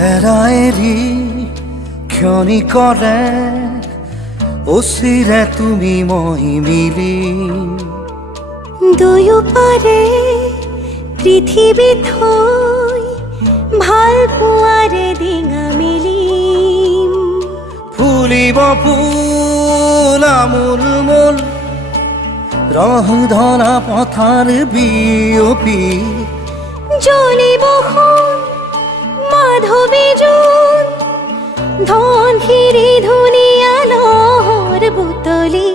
এৰি ক্ষণিকৰে অচিৰে তুমি মই মিলি দুয়ো পাৰে পৃথিৱী থৈ ভাল পোৱাৰে ডিঙা মেলিম ফুলিব ফুল আমোল মোল ৰহধনা পথাৰ বিয়পি জ্বলিব সোণ মাধৱী জোন ধন খিৰি ধুনীয়া লহৰ বুটলি